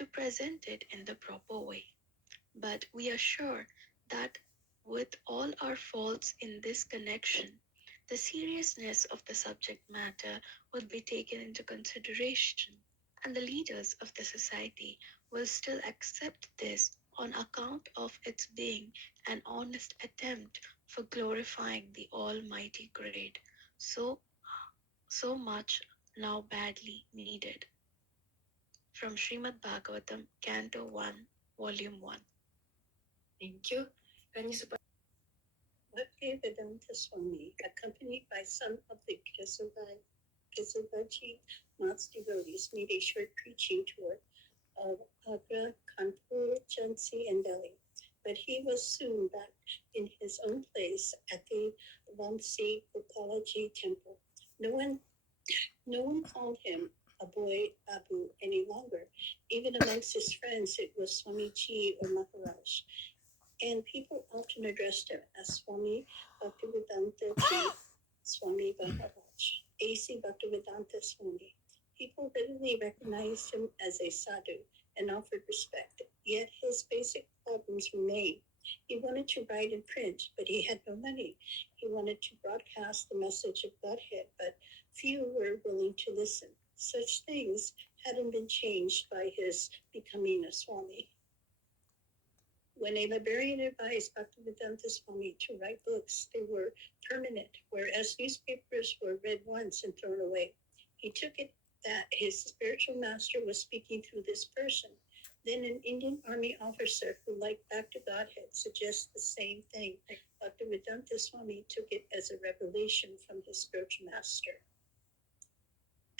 to present it in the proper way. But we are sure that with all our faults in this connection, the seriousness of the subject matter will be taken into consideration, and the leaders of the society will still accept this on account of its being an honest attempt for glorifying the Almighty Great, so much now badly needed. From Srimad Bhagavatam, Canto 1, Volume 1. Thank you. Bhaktivedanta Swami, accompanied by some of the Kesavaji Math's devotees, made a short preaching tour of Agra, Kanpur, Jhansi, and Delhi. But he was soon back in his own place at the Vamsi Gopalaji temple. No one called him a boy Abu any longer. Even amongst his friends, it was Swamiji or Maharaj. And people often addressed him as Swami Bhaktivedanta Ji, Swami Maharaj, A.C. Bhaktivedanta Swami. People readily recognized him as a sadhu and offered respect, yet his basic problems remained. He wanted to write and print, but he had no money. He wanted to broadcast the message of Godhead, but few were willing to listen. Such things hadn't been changed by his becoming a Swami. When a librarian advised Bhaktivedanta Swami to write books, they were permanent, whereas newspapers were read once and thrown away. He took it that his spiritual master was speaking through this person. Then an Indian army officer who liked back to Godhead suggests the same thing. Bhaktivedanta Swami took it as a revelation from his spiritual master.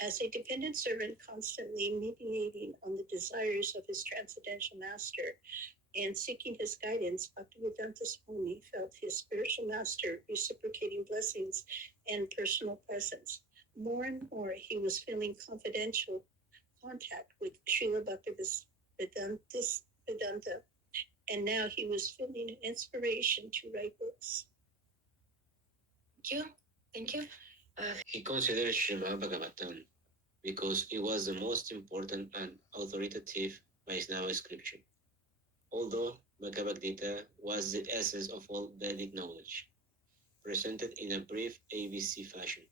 As a dependent servant constantly mediating on the desires of his transcendental master, and seeking his guidance, Bhaktivedanta Swami felt his spiritual master reciprocating blessings and personal presence. More and more, he was feeling confidential contact with Srila Bhaktivedanta, and now he was feeling an inspiration to write books. Thank you. He considered Srimad Bhagavatam because it was the most important and authoritative Vaishnava scripture. Although Bhagavad Gita was the essence of all Vedic knowledge, presented in a brief ABC fashion,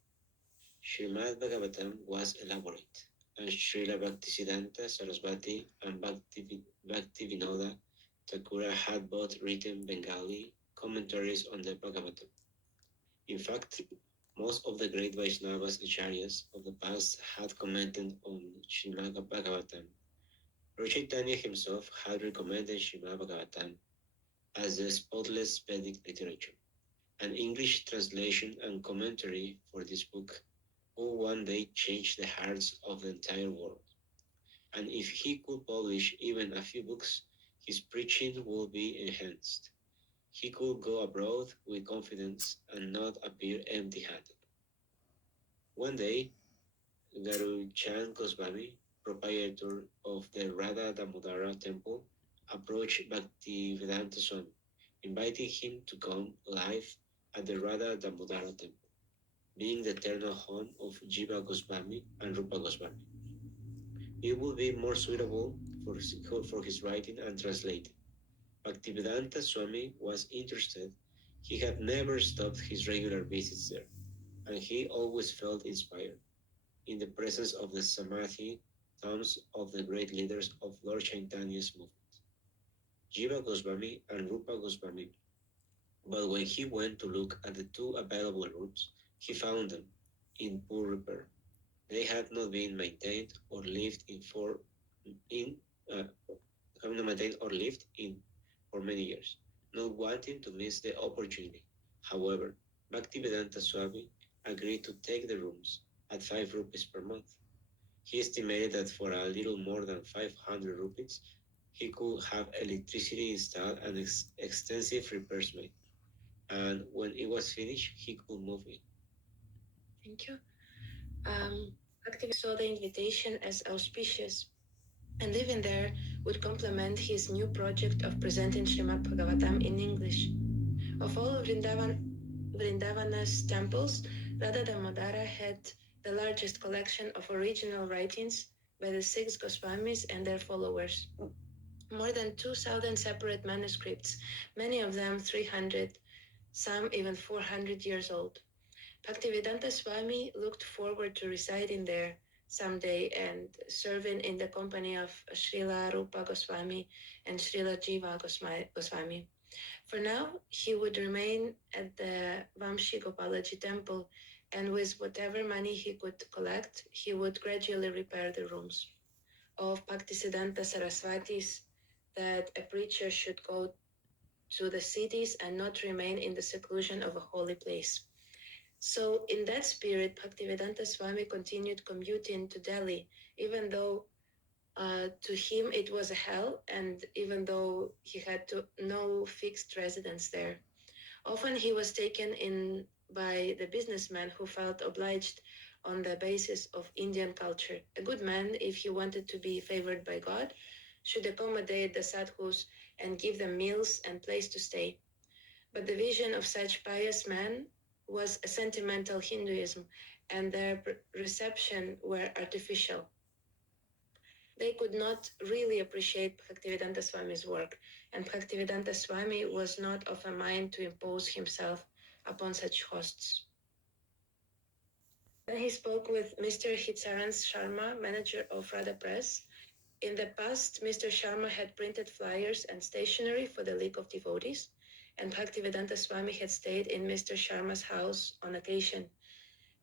Srimad Bhagavatam was elaborate, and Srila Bhaktisiddhanta Saraswati and Bhaktivinoda Thakura had both written Bengali commentaries on the Bhagavatam. In fact, most of the great Vaishnavas acharyas of the past had commented on Srimad Bhagavatam. Lord Chaitanya himself had recommended Srimad Bhagavatam as the spotless Vedic literature. An English translation and commentary for this book will one day change the hearts of the entire world. And if he could publish even a few books, his preaching would be enhanced. He could go abroad with confidence and not appear empty-handed. One day, Garuchan Goswami, proprietor of the Radha Damodara temple, approached Bhaktivedanta Swami, inviting him to come live at the Radha Damodara temple, being the eternal home of Jiva Goswami and Rupa Goswami. It would be more suitable for his writing and translating. Bhaktivedanta Swami was interested. He had never stopped his regular visits there, and he always felt inspired in the presence of the Samadhi tombs of the great leaders of Lord Chaitanya's movement, Jiva Goswami and Rupa Goswami. But when he went to look at the two available rooms, he found them in poor repair. They had not been maintained or lived in for many years, not wanting to miss the opportunity. However, Bhaktivedanta Swami agreed to take the rooms at 5 rupees per month. He estimated that for a little more than 500 rupees, he could have electricity installed and extensive repairs made. And when it was finished, he could move in. Thank you. Bhaktivedanta saw the invitation as auspicious, and living there would complement his new project of presenting Srimad Bhagavatam in English. Of all Vrindavana's temples, Radha Damodara had the largest collection of original writings by the six Goswamis and their followers. More than 2,000 separate manuscripts, many of them 300, some even 400 years old. Bhaktivedanta Swami looked forward to residing there someday and serving in the company of Srila Rupa Goswami and Srila Jiva Goswami. For now, he would remain at the Vamshi Gopalaji temple, and with whatever money he could collect, he would gradually repair the rooms of Bhaktisiddhanta Saraswatis, that a preacher should go to the cities and not remain in the seclusion of a holy place. So, in that spirit, Bhaktivedanta Swami continued commuting to Delhi, even though to him it was a hell, and even though he had no fixed residence there. Often he was taken in by the businessman who felt obliged on the basis of Indian culture. A good man, if he wanted to be favored by God, should accommodate the sadhus and give them meals and place to stay. But the vision of such pious men was a sentimental Hinduism, and their reception were artificial. They could not really appreciate Bhaktivedanta Swami's work, and Bhaktivedanta Swami was not of a mind to impose himself upon such hosts. Then he spoke with Mr. Hitsarans Sharma, manager of Radha Press. In the past, Mr. Sharma had printed flyers and stationery for the League of Devotees, and Bhaktivedanta Swami had stayed in Mr. Sharma's house on occasion.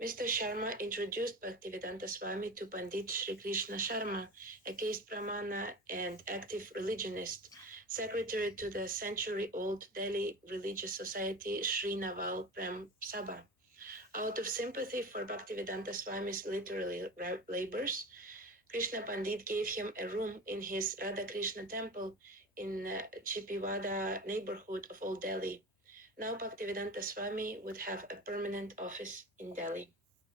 Mr. Sharma introduced Bhaktivedanta Swami to Pandit Sri Krishna Sharma, a caste Brahmana and active religionist, secretary to the century-old Delhi religious society Sri Naval Prem Sabha. Out of sympathy for Bhaktivedanta Swami's literary labors, Krishna Pandit gave him a room in his Radha Krishna temple in Chippiwada neighborhood of Old Delhi. Now Bhaktivedanta Swami would have a permanent office in Delhi.